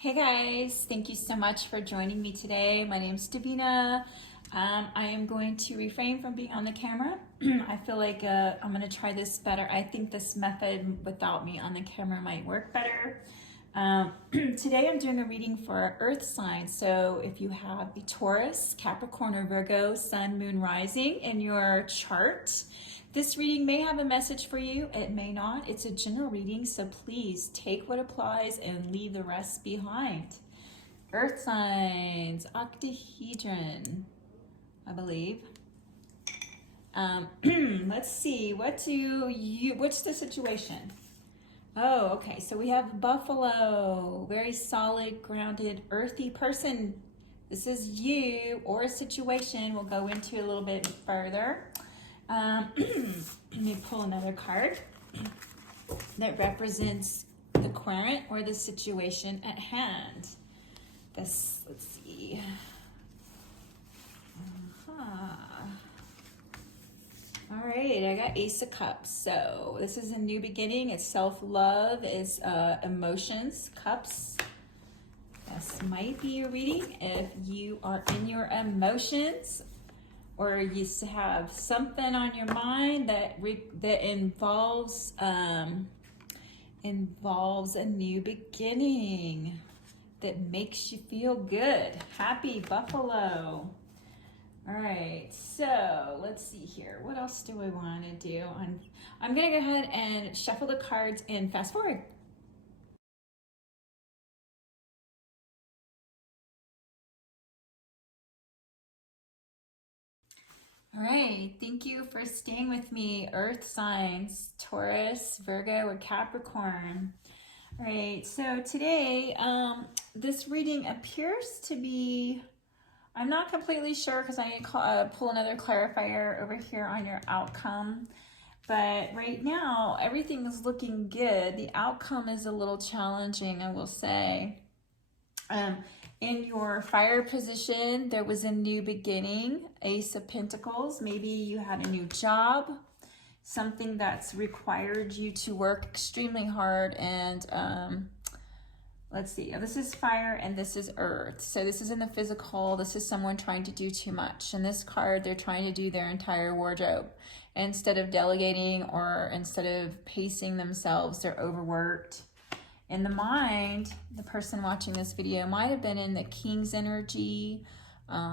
Hey guys, thank you so much for joining me today. My name's Devina. I am going to refrain from being on the camera. I feel like I'm going to try this better. I think this method without me on the camera might work better. Today I'm doing a reading for earth signs. So if you have a Taurus, Capricorn, or Virgo, Sun, Moon, Rising in your chart, this reading may have a message for you. It may not. It's a general reading, so please take what applies and leave the rest behind. Earth signs, octahedron, I believe. Let's see. What's the situation? Oh, okay. So we have buffalo, very solid, grounded, earthy person. This is you or a situation we'll go into a little bit further. Let me pull another card that represents the current or the situation at hand. Let's see. All right, I got Ace of Cups. So this is a new beginning. It's self-love, it's emotions, cups. This might be your reading if you are in your emotions or you have something on your mind that involves a new beginning that makes you feel good. Happy Buffalo. All right, so let's see here. What else do I want to do? I'm gonna go ahead and shuffle the cards and fast forward. All right, thank you for staying with me, earth signs, Taurus, Virgo, or Capricorn. All right, so today, this reading appears to be, I'm not completely sure because I need to pull another clarifier over here on your outcome. But right now, everything is looking good. The outcome is a little challenging, I will say. In your fire position, there was a new beginning, Ace of Pentacles. Maybe you had a new job, something that's required you to work extremely hard. And let's see, this is fire and this is earth. So this is in the physical. This is someone trying to do too much. In this card, they're trying to do their entire wardrobe. Instead of delegating or instead of pacing themselves, they're overworked. In the mind, the person watching this video might have been in the King's energy.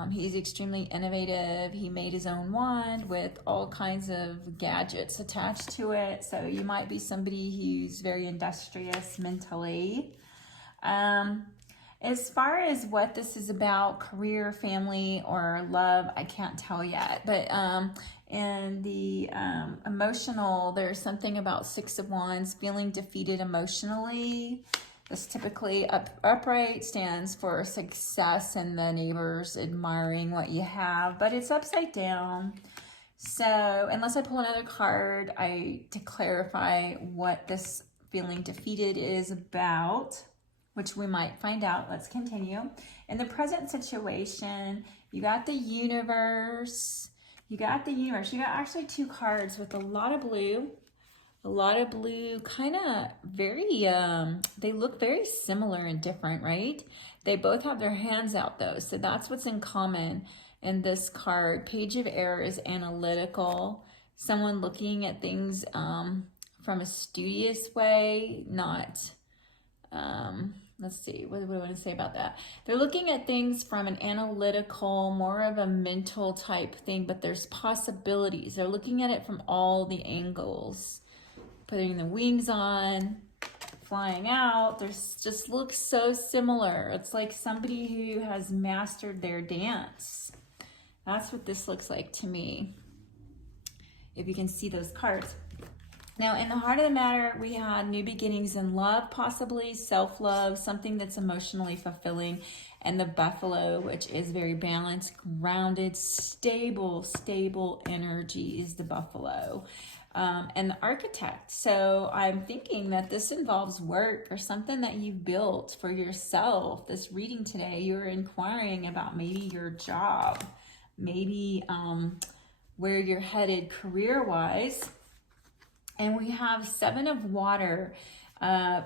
He's extremely innovative. He made his own wand with all kinds of gadgets attached to it. So you might be somebody who's very industrious mentally. As far as what this is about, career, family, or love, I can't tell yet. But in the emotional, there's something about Six of Wands, feeling defeated emotionally. This typically upright stands for success and the neighbors admiring what you have, but it's upside down. So unless I pull another card, to clarify what this feeling defeated is about, which we might find out. Let's continue. In the present situation, you got the universe. You got actually two cards with a lot of blue, kind of very, they look very similar and different, right? They both have their hands out though. So that's what's in common in this card. Page of Air is analytical. Someone looking at things from a studious way, not, let's see, what do we want to say about that? They're looking at things from an analytical, more of a mental type thing, but there's possibilities. They're looking at it from all the angles. Putting the wings on, flying out. There's just looks so similar. It's like somebody who has mastered their dance. That's what this looks like to me, if you can see those cards. Now, in the heart of the matter, we had new beginnings in love, possibly self-love, something that's emotionally fulfilling, and the buffalo, which is very balanced, grounded, stable energy is the buffalo. And the architect. So I'm thinking that this involves work or something that you've built for yourself. This reading today, you're inquiring about maybe your job, maybe where you're headed career-wise. And we have Seven of Water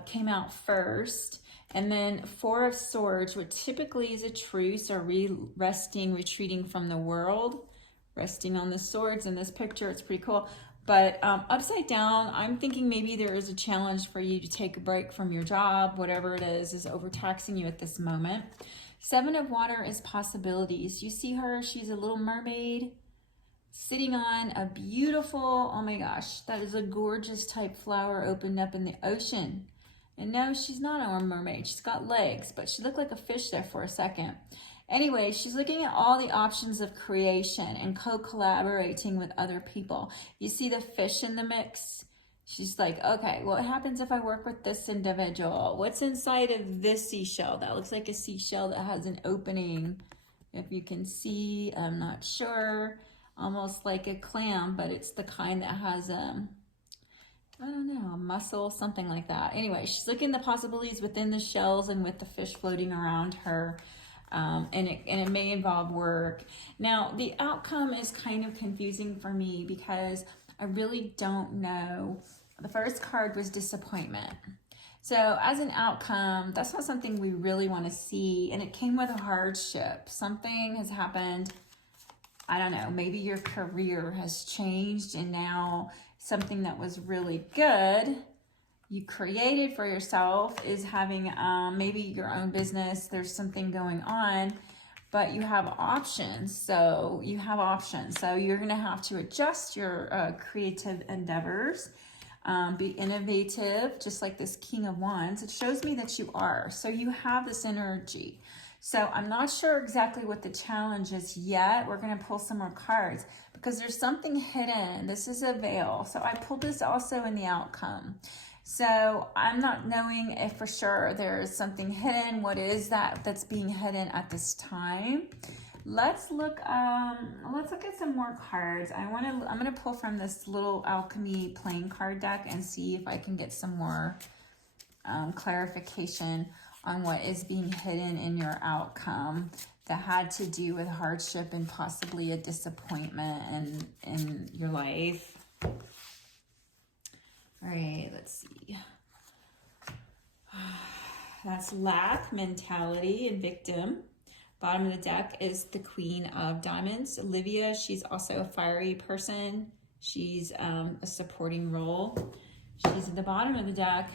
came out first. And then Four of Swords, which typically is a truce or resting, retreating from the world. Resting on the swords in this picture, it's pretty cool. But upside down, I'm thinking maybe there is a challenge for you to take a break from your job. Whatever it is overtaxing you at this moment. Seven of Water is possibilities. You see her, she's a little mermaid sitting on a beautiful, oh my gosh, that is a gorgeous type flower opened up in the ocean. And no, she's not a mermaid. She's got legs, but she looked like a fish there for a second. Anyway, she's looking at all the options of creation and co-collaborating with other people. You see the fish in the mix? She's like, okay, what happens if I work with this individual? What's inside of this seashell? That looks like a seashell that has an opening. If you can see, I'm not sure. Almost like a clam, but it's the kind that has I don't know, a mussel, something like that. Anyway, she's looking at the possibilities within the shells and with the fish floating around her. And it may involve work. Now, the outcome is kind of confusing for me because I really don't know. The first card was disappointment. So as an outcome, that's not something we really want to see. And it came with a hardship. Something has happened. I don't know, maybe your career has changed and now something that was really good you created for yourself is having maybe your own business. There's something going on, but you have options. So you have options. So you're going to have to adjust your creative endeavors, be innovative, just like this King of Wands. It shows me that you are. So you have this energy. So I'm not sure exactly what the challenge is yet. We're going to pull some more cards because there's something hidden. This is a veil. So I pulled this also in the outcome. So I'm not knowing if for sure there's something hidden. What is that that's being hidden at this time? Let's look at some more cards. I'm going to pull from this little alchemy playing card deck and see if I can get some more clarification on what is being hidden in your outcome that had to do with hardship and possibly a disappointment in your life. All right, let's see. That's lack, mentality, and victim. Bottom of the deck is the Queen of Diamonds. Olivia, she's also a fiery person. She's a supporting role. She's at the bottom of the deck.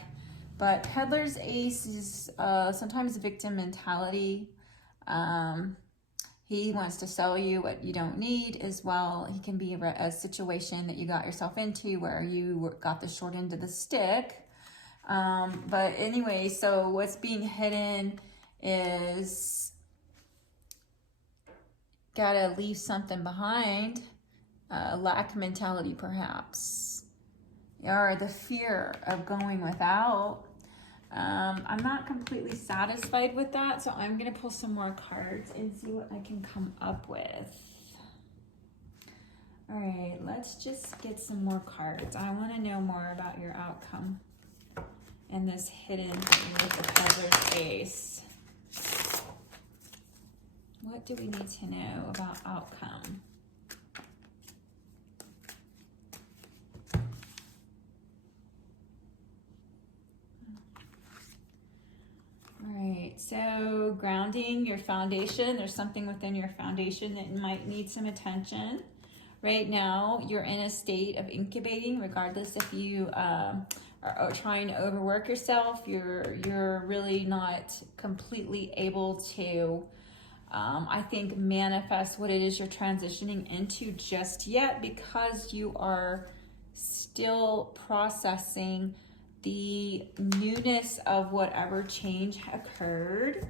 But Peddler's Ace is sometimes victim mentality. He wants to sell you what you don't need as well. He can be a situation that you got yourself into where you got the short end of the stick. But anyway, so what's being hidden is gotta leave something behind. Lack mentality perhaps. Or the fear of going without. I'm not completely satisfied with that, so I'm going to pull some more cards and see what I can come up with. All right, let's just get some more cards. I want to know more about your outcome and this hidden thing with the Peddler's Ace. What do we need to know about outcome? So grounding your foundation. There's something within your foundation that might need some attention. Right now, you're in a state of incubating, regardless if you are trying to overwork yourself. You're really not completely able to, I think, manifest what it is you're transitioning into just yet because you are still processing the newness of whatever change occurred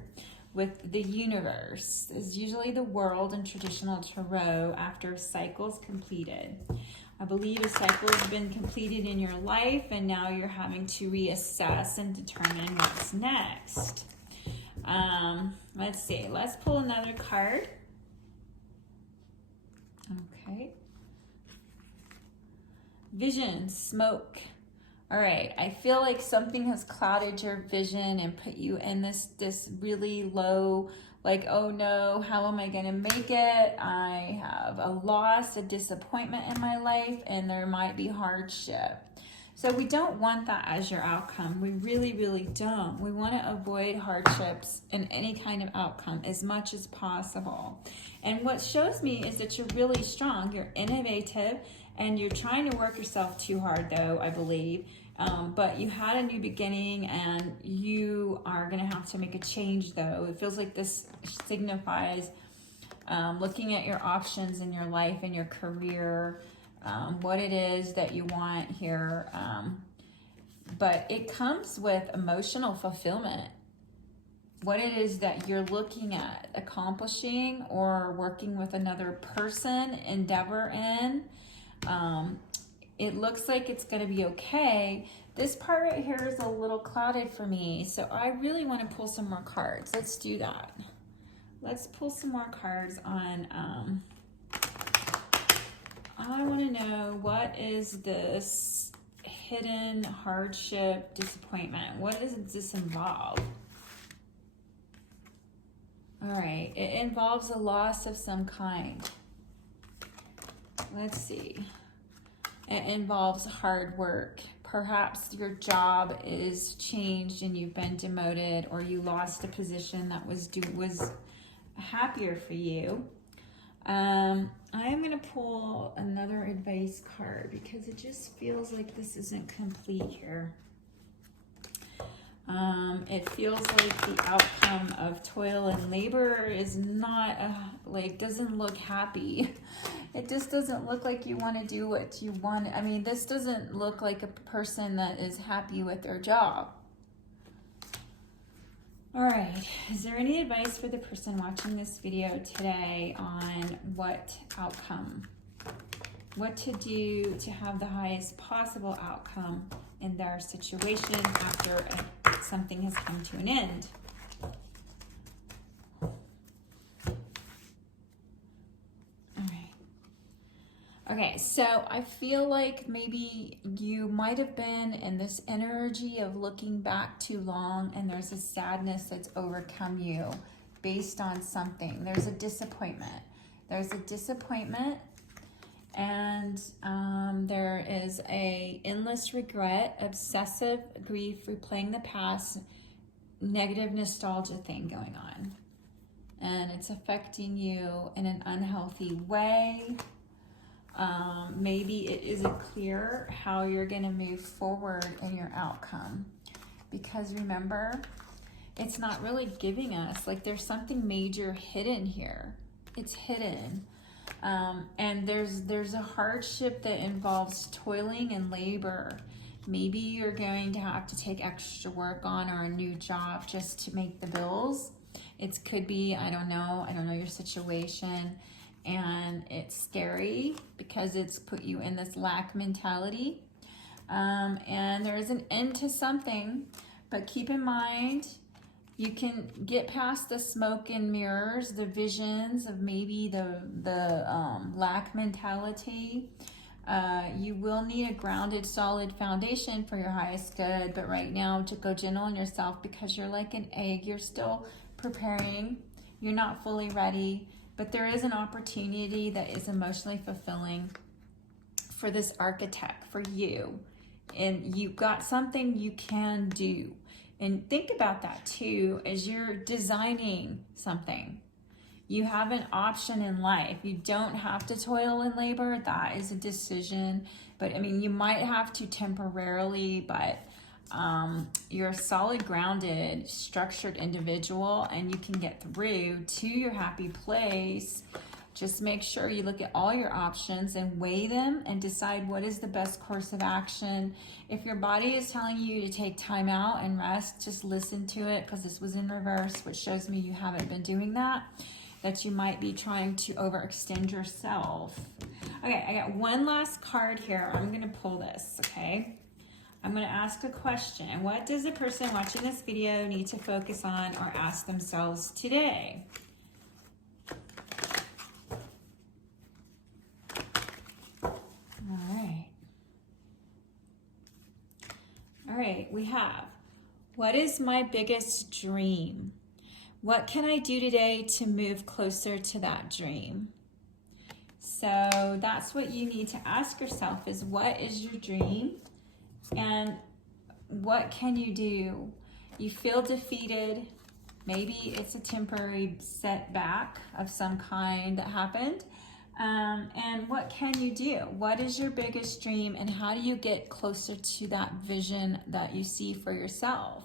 with the universe. Is usually the world in traditional tarot after a cycle's completed. I believe a cycle has been completed in your life and now you're having to reassess and determine what's next. Let's see. Let's pull another card. Okay. Vision, smoke. All right, I feel like something has clouded your vision and put you in this really low, like, oh no, how am I gonna make it? I have a loss, a disappointment in my life, and there might be hardship. So we don't want that as your outcome. We really, really don't. We want to avoid hardships in any kind of outcome as much as possible. And what shows me is that you're really strong. You're innovative, and you're trying to work yourself too hard, though, I believe. But you had a new beginning, and you are going to have to make a change, though. It feels like this signifies looking at your options in your life and your career, what it is that you want here. But it comes with emotional fulfillment. What it is that you're looking at accomplishing or working with another person, endeavor in. It looks like it's going to be okay. This part right here is a little clouded for me, so I really want to pull some more cards. Let's do that. Let's pull some more cards on, I want to know, what is this hidden hardship, disappointment? What does this involve? All right, it involves a loss of some kind. Let's see. It involves hard work. Perhaps your job is changed and you've been demoted, or you lost a position that was happier for you. I am going to pull another advice card because it just feels like this isn't complete here. It feels like the outcome of toil and labor is not, doesn't look happy. It just doesn't look like you want to do what you want. I mean, this doesn't look like a person that is happy with their job. All right, is there any advice for the person watching this video today on what outcome, what to do to have the highest possible outcome in their situation after something has come to an end? Okay, so I feel like maybe you might have been in this energy of looking back too long, and there's a sadness that's overcome you based on something. There's a disappointment. There's a disappointment, and there is a endless regret, obsessive grief, replaying the past, negative nostalgia thing going on. And it's affecting you in an unhealthy way. Maybe it isn't clear how you're going to move forward in your outcome, because remember, it's not really giving us, like, there's something major hidden here. It's hidden. And there's a hardship that involves toiling and labor. Maybe you're going to have to take extra work on, or a new job just to make the bills. It could be, I don't know your situation. And it's scary because it's put you in this lack mentality. And there is an end to something, but keep in mind, you can get past the smoke and mirrors, the visions of maybe the lack mentality. You will need a grounded, solid foundation for your highest good, but right now, to go gentle on yourself, because you're like an egg. You're still preparing. You're not fully ready. But there is an opportunity that is emotionally fulfilling for this architect, for you. And you've got something you can do. And think about that too, as you're designing something. You have an option in life. You don't have to toil and labor. That is a decision. But I mean, you might have to temporarily, but you're a solid, grounded, structured individual, and you can get through to your happy place. Just make sure you look at all your options and weigh them and decide what is the best course of action. If your body is telling you to take time out and rest, just listen to it, because this was in reverse, which shows me you haven't been doing that you might be trying to overextend yourself. Okay, I got one last card here. I'm going to pull this, okay? I'm going to ask a question. What does the person watching this video need to focus on or ask themselves today? All right, we have, what is my biggest dream? What can I do today to move closer to that dream? So that's what you need to ask yourself, is what is your dream? And what can you do? You feel defeated. Maybe it's a temporary setback of some kind that happened. And what can you do? What is your biggest dream, and how do you get closer to that vision that you see for yourself?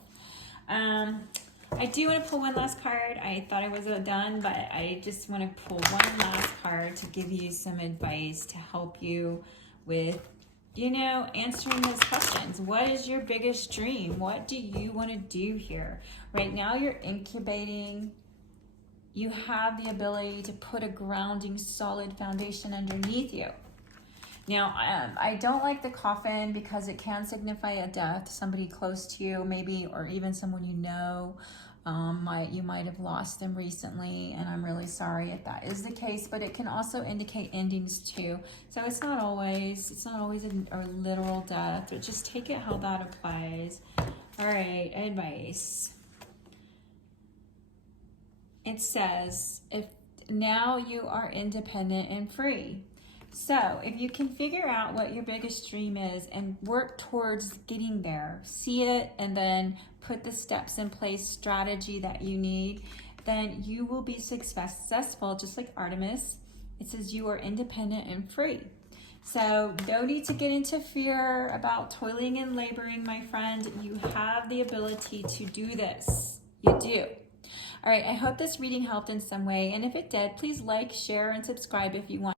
I do want to pull one last card. I thought I was done, but I just want to pull one last card to give you some advice to help you with, you know, answering those questions. What is your biggest dream? What do you want to do here? Right now you're incubating. You have the ability to put a grounding, solid foundation underneath you. Now, I don't like the coffin because it can signify a death, somebody close to you, maybe, or even someone you know. You might have lost them recently, and I'm really sorry if that is the case, but it can also indicate endings too. So it's not always a literal death, but just take it how that applies. All right, advice. It says, if now you are independent and free. So if you can figure out what your biggest dream is and work towards getting there, see it, and then put the steps in place, strategy that you need, then you will be successful, just like Artemis. It says you are independent and free. So no need to get into fear about toiling and laboring, my friend. You have the ability to do this. You do. All right, I hope this reading helped in some way. And if it did, please like, share, and subscribe if you want.